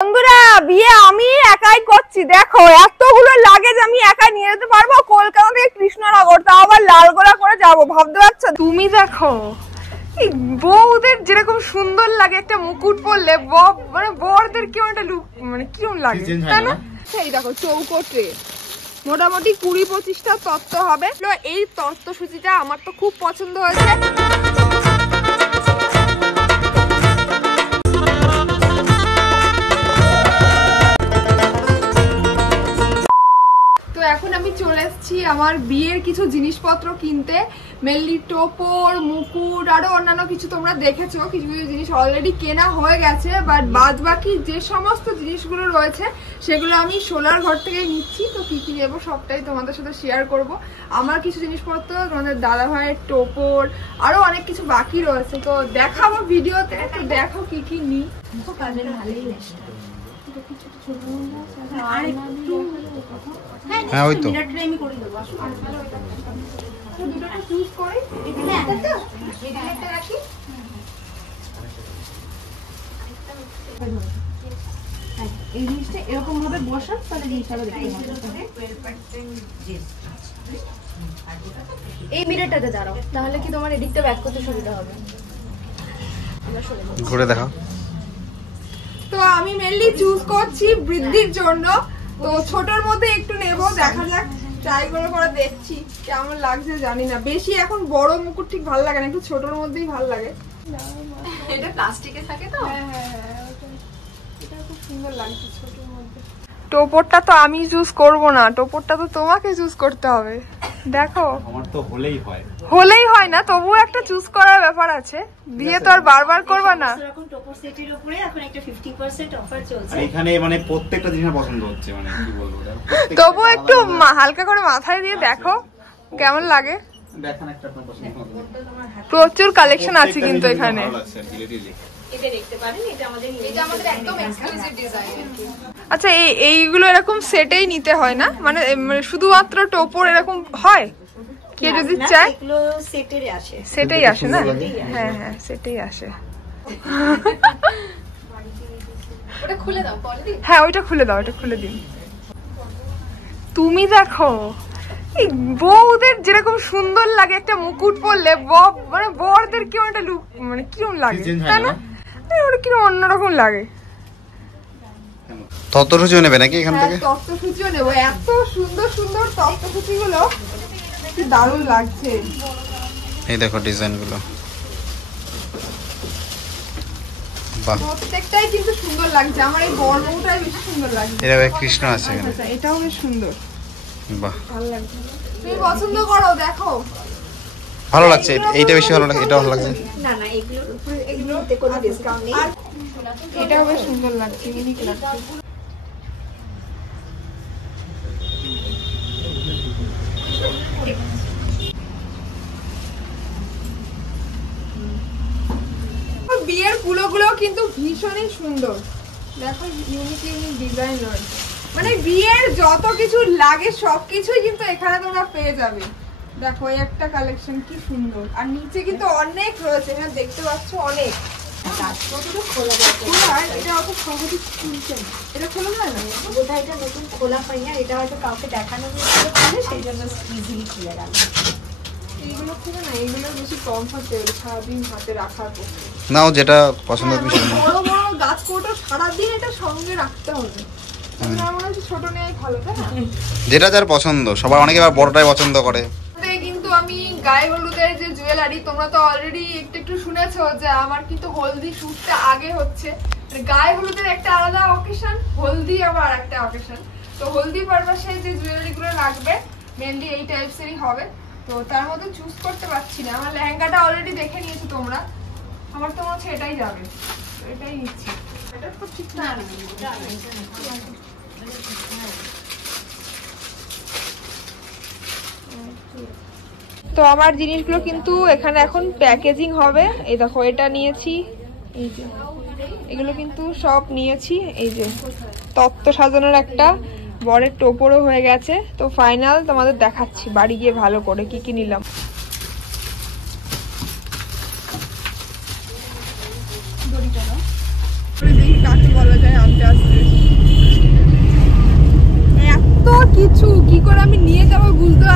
বন্ধুরা বিয়ে আমি একাই করছি, দেখো এতগুলো লাগেজ আমি একাই নিয়ে যেতে পারবো কলকাতা থেকে কৃষ্ণনগর, তাও আবার লালগোলা করে যাবো, ভাবতে পারছো? তুমি দেখো এই বউদের যেরকম সুন্দর লাগে একটা মুকুট পরলে, মানে বরদের কেমন একটা লুক, মানে কিরম লাগে তাই না? এই দেখো চৌকোটে মোটামুটি 20-25টা তত্ত্ব হবে। এই তত্ত্বসূচিটা আমার তো খুব পছন্দ হয়েছে। তো এখন আমি চলে এসেছি আমার বিয়ের কিছু জিনিসপত্র কিনতে, মেনলি টোপর, মুকুট, আরো অন্যান্য কিছু তোমরা দেখেছো, কিছু কিছু জিনিস অলরেডি কেনা হয়ে গেছে, বাট বাদ বাকি যে সমস্ত জিনিসগুলো রয়েছে সেগুলো আমি সোলার ঘর থেকে নিচ্ছি। তো কি কি নেবো সবটাই তোমাদের সাথে শেয়ার করব। আমার কিছু জিনিসপত্র, তোমাদের দাদা ভাইয়ের টোপর, আরো অনেক কিছু বাকি রয়েছে, তো দেখাবো ভিডিওতে। তো দেখো কি কি নিই। হ্যাঁ ওই তো এই জিনিসটা এরকম ভাবে বসান, তাহলে জিনিসটা এই মিররটাতে দাঁড়াও, তাহলে কি তোমার এদিকটা ব্যাক করতে সুবিধা হবে। ঘুরে দেখাও। তো আমি মেনলি চুজ করছি বৃদ্ধির জন্য, তো ছোটর মধ্যে একটু নেব, দেখা যাক, ট্রাই করে দেখছি কেমন লাগছে। জানি না, বেশি এখন বড় মুকুট ঠিক ভালো লাগে না, একটু ছোটর মধ্যেই ভালো লাগে। এটা প্লাস্টিকে থাকে তো। হ্যাঁ এটা খুব সুন্দর লাগছে ছোটর মধ্যে। টোপরটা তো আমি চুজ করব না, টোপরটা তো তোমাকে চুজ করতে হবে। দেখো আমার তো হলেই হয় না, তবুও একটা চুজ করার ব্যাপার আছে, বিয়ে তো আর বারবার করবা না। এরকম টোপর সেটের উপরে এখন একটা 50% অফার চলছে। এখানে মানে প্রত্যেকটা জিনিস পছন্দ হচ্ছে, মানে কি বলবো, তবুও একটু হালকা করে মাথায় দিয়ে দেখো কেমন লাগে। দেখেন একটা আপনার পছন্দ হবে। প্রচুর কালেকশন আছে কিন্তু এখানে। এটা দেখতে পারেন, এটা আমাদের একদম এক্সক্লুসিভ ডিজাইন। আচ্ছা এইগুলো এরকম সেটেই নিতে হয় না, মানে শুধুমাত্র টোপর এরকম হয়? কে যদি চায় এগুলো সেটেরই আসে। সেটাই আসে না? হ্যাঁ সেটাই আসে। ওটা খুলে দাও, পরে দিই। হ্যাঁ ওইটা খুলে দাও, ওটা খুলে দিন। তুমি দেখো এই বউদের যেরকম সুন্দর লাগে একটা মুকুট পরলে, মানে বরদের কেমন একটা লুক, মানে কিরম লাগে তাই না? ওটা কিরম অন্যরকম লাগে। তত্ত্বসূচিও নেবে নাকি এখান থেকে? তত্ত্বসূচিও নেবো, এত সুন্দর সুন্দর তত্ত্বসূচি গুলো, কি দারুণ লাগছে। এই দেখো ডিজাইন গুলো, বাহ, প্রত্যেকটাই কিন্তু সুন্দর লাগছে। আমার এই বর্ণটাই বেশি সুন্দর লাগছে। এটা কৃষ্ণ আছে এখানে, এটাও বেশ সুন্দর, বাহ ভালো লাগছে। তুমি পছন্দ করো, দেখো ভালো লাগছে। এইটা বেশি ভালো লাগছে, এটা ভালো লাগছে। না এগুলোতে কোনো ডিসকাউন্ট নেই। এটাও বেশ সুন্দর লাগছে, ইউনিক লাগছে। বিয়ের ফুলগুলো কিন্তু ভীষণই সুন্দর, দেখো ইউনিক ডিজাইন রয়েছে, মানে বিয়ের যত কিছু লাগে সবকিছুই কিন্তু এখানে তোমরা পেয়ে যাবে। দেখো এই একটা কালেকশন কি সুন্দর, আর নিচে কিন্তু অনেক রয়েছে, এখানে দেখতে পাচ্ছ অনেক। এটা অত সহজে খুলছে না, এটা খোলা যায় না, বোধহয় এটা নতুন খোলা হয় না, এটা হয়তো কাউকে দেখানো হয়েছিল, সেই জন্য ইজিলি খুলে গেল। এইগুলো খুলে না, এইগুলো বেশি কমফোর্টেবল সারাদিন হাতে রাখার পক্ষে। নাও যেটা পছন্দ হবে। বড় বড় গাছ কোটো সারাদিন এটা সঙ্গে রাখতে হবে, আমার মনে হচ্ছে ছোট নেওয়াই ভালো, তাই না? যেটা যার পছন্দ, সবার অনেকে আবার বড়টাই পছন্দ করে। কিন্তু আমি গায়ে হলুদের যে জুয়েলারি, তোমরা তো অলরেডি একটু শুনেছো যে আমার কিন্তু হলদি শুটটা আগে হচ্ছে। গায়ে হলুদের একটা আলাদা অকেশন, হলদি আবার আরেকটা অকেশন। তো হলদি পারপাসে যে জুয়েলারি গুলো লাগবে মেনলি এই টাইপসেরই হবে। তো তার মধ্যে চুজ করতে পারছি না, আমার লেহেঙ্গাটা অলরেডি দেখে নিয়েছো তোমরা, আমার তো মনে হচ্ছে এটাই যাবে, এটাই নিচ্ছি। এটা তো ঠিক না, তো আমার জিনিসগুলো কিন্তু এখানে এখন প্যাকেজিং হবে। এই দেখো এটা নিয়েছি, এই যে এগুলো কিন্তু সব নিয়েছি। এই যে তত্ত্ব সাজানোর একটা, বরের টোপরও হয়ে গেছে। তো ফাইনাল তোমাদের দেখাচ্ছি বাড়ি গিয়ে ভালো করে কি কি নিলাম। কাকে বলা যায় আনতে আসতে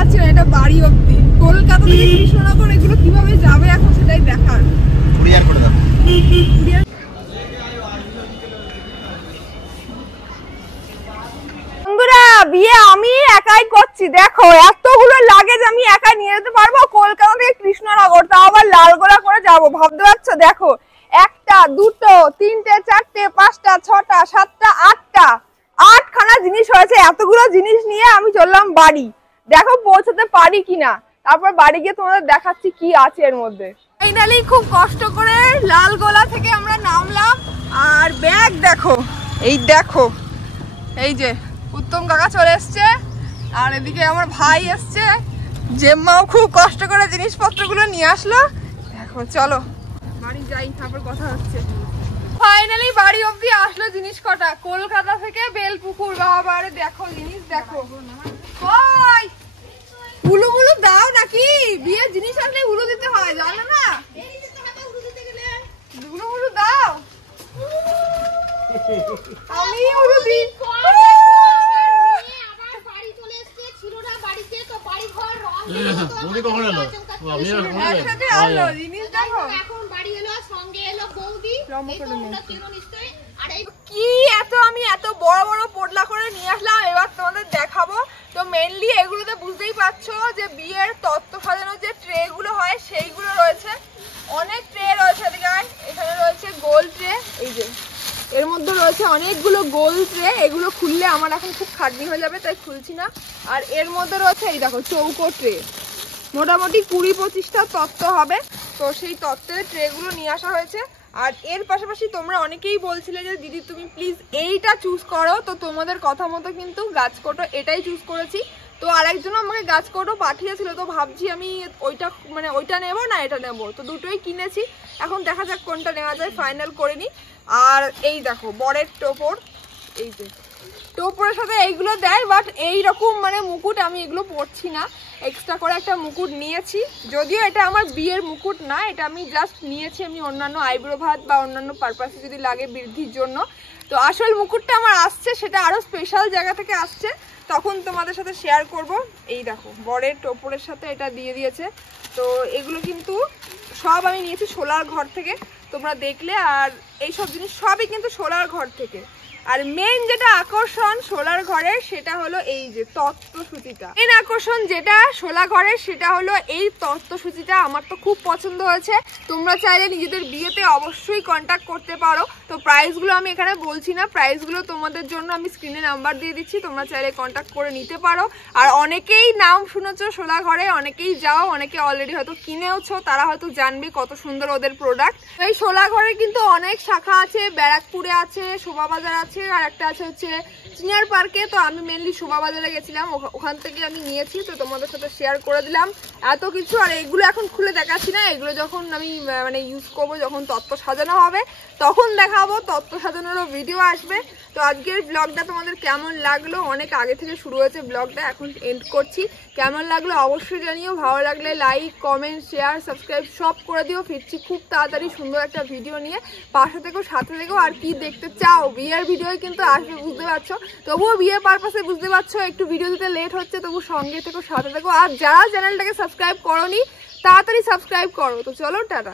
পাচ্ছি না, এটা বাড়ি অব্দি। কলকাতা থেকে কৃষ্ণনগর এগুলো কিভাবে যাবে এখন সেটাই দেখার। কুরিয়ার করে দাও। বন্ধুরা বিয়ে আমি একাই করছি, দেখো এতগুলো লাগেজ আমি একাই নিয়ে যেতে পারবো কলকাতা থেকে কৃষ্ণনগর, তাও আবার লালগোলা করে যাবো, ভাবতে পারছো? দেখো একটা দুটো তিনটে চারটে পাঁচটা ছটা সাতটা আটটা, 8খানা জিনিস হয়েছে। এতগুলো জিনিস নিয়ে আমি চললাম বাড়ি, দেখো পৌঁছাতে পারি কিনা, তারপর বাড়ি গিয়ে তোমাদের দেখাচ্ছি কি আছে এর মধ্যে। ফাইনালি খুব কষ্ট করে লালগোলা থেকে আমরা নামলাম, আর ব্যাগ দেখো, এই দেখো, এই যে উত্তম কাকা চলে এসছে, আর এদিকে আমার ভাই এসছে, জেম্মাও খুব কষ্ট করে জিনিসপত্রগুলো নিয়ে আসলো। এখন চলো বাড়ি যাই, তারপর কথা হচ্ছে। ফাইনালি বাড়ি অবধি আসলো জিনিস কটা, কলকাতা থেকে বেলপুকুর। বাবা রে দেখো জিনিস দেখো, কই উলু মুলু দাও নাকি? বিয়ের জিনিস আসলে উলু দিতে হয়, জানো না? উলু মুলু দাও, আমি উলু দিই। কি আমি এত বড় বড় পোটলা করে নিয়ে আসলাম, এবার তোমাদের দেখাবো। তো মেনলি এগুলোতে বুঝতেই পারছো যে বিয়ের তত্ত্ব সাজানোর যে ট্রে গুলো হয় সেইগুলো রয়েছে, অনেক ট্রে রয়েছে। এখানে রয়েছে গোল ট্রে, এই যে এর মধ্যে রয়েছে অনেকগুলো গোল ট্রে, এগুলো খুললে আমার এখন খুব খাটনি হয়ে যাবে, তাই খুলছি না। আর এর মধ্যে রয়েছে এই দেখো চৌকো ট্রে, মোটামুটি 20-25টা তত্ত্ব হবে, তো সেই তত্ত্বের ট্রে গুলো নিয়ে আসা হয়েছে। আর এর পাশাপাশি তোমরা অনেকেই বলছিলে যে দিদি তুমি প্লিজ এইটা চুজ করো, তো তোমাদের কথা মতো কিন্তু গাছকৌটো এটাই চুজ করেছি। তো আরেকজন আমাকে গাছকৌটো পাঠিয়েছিল, তো ভাবছি আমি ওইটা নেবো না এটা নেবো, তো দুটোই কিনেছি। এখন দেখা যাক কোনটা নেওয়া যায়, ফাইনাল করে নি। আর এই দেখো বরের টোপর, এই যে টোপরের সাথে এইগুলো দেয়, বাট এইরকম মুকুট আমি এগুলো পরছি না, এক্সট্রা করে একটা মুকুট নিয়েছি। যদিও এটা আমার বিয়ের মুকুট না, এটা আমি জাস্ট নিয়েছি আমি অন্যান্য আইব্রো ভাত বা অন্যান্য পারপাসে যদি লাগে বৃদ্ধির জন্য। তো আসল মুকুটটা আমার আসছে, সেটা আরো স্পেশাল জায়গা থেকে আসছে, তখন তোমাদের সাথে শেয়ার করব। এই দেখো বরের টোপরের সাথে এটা দিয়ে দিয়েছে। তো এগুলো কিন্তু সব আমি নিয়েছি সোলার ঘর থেকে, তোমরা দেখলে। আর এইসব জিনিস সবই কিন্তু সোলার ঘর থেকে। আর মেন যেটা আকর্ষণ সোলার ঘরের সেটা হলো এই যে তত্ত্বসূচিটা। মেন আকর্ষণ যেটা সোলার ঘরের সেটা হলো এই তত্ত্বসূচিটা। আমার তো খুব পছন্দ হয়েছে। তোমরা চাইলে নিজেদের বিয়েতে অবশ্যই কন্ট্যাক্ট করতে পারো। তো প্রাইসগুলো আমি এখানে বলছি না, প্রাইসগুলো তোমাদের জন্য আমি স্ক্রিনে নাম্বার দিয়ে দিচ্ছি, তোমরা চাইলে কন্ট্যাক্ট করে নিতে পারো। আর অনেকেই নাম শুনেছো সোলার ঘরে, অনেকেই যাও, অনেকে অলরেডি হয়তো কিনেওছো, তারা হয়তো জানবে কত সুন্দর ওদের প্রোডাক্ট। এই সোলার ঘরের কিন্তু অনেক শাখা আছে, ব্যারাকপুরে আছে, শোভাবাজার আছে, আর একটা আছে হচ্ছে চিনিয়ার পার্কে। তো আমি মেনলি শোভাবাজারে গেছিলাম, ওখান থেকে আমি নিয়েছি, তো তোমাদের সাথে শেয়ার করে দিলাম এত কিছু। আর এগুলো এখন খুলে দেখাচ্ছি না, এগুলো যখন আমি ইউজ করবো, যখন তত্ত্ব সাজানো হবে তখন দেখাবো, তত্ত্ব সাজানোরও ভিডিও আসবে। তো আজকের ব্লগটা তোমাদের কেমন লাগলো, অনেক আগে থেকে শুরু হয়েছে ব্লগটা, এখন এন্ড করছি। কেমন লাগলো অবশ্যই জানিও, ভালো লাগলে লাইক কমেন্ট শেয়ার সাবস্ক্রাইব সব করে দিও। ফিরছি খুব তাড়াতাড়ি সুন্দর একটা ভিডিও নিয়ে, পাশে থেকো সাথে থেকো। আর কি দেখতে চাও বিয়ের ভিডিও কিন্তু আসবে, বুঝতে পারছো, তবুও বিয়ের পারপাসে বুঝতে পারছো একটু ভিডিও দিতে লেট হচ্ছে, তবু সঙ্গে থেকো সাথে থেকো। আর যারা চ্যানেলটাকে সাবস্ক্রাইব করোনি তাড়াতাড়ি সাবস্ক্রাইব করো। তো চলো টাটা।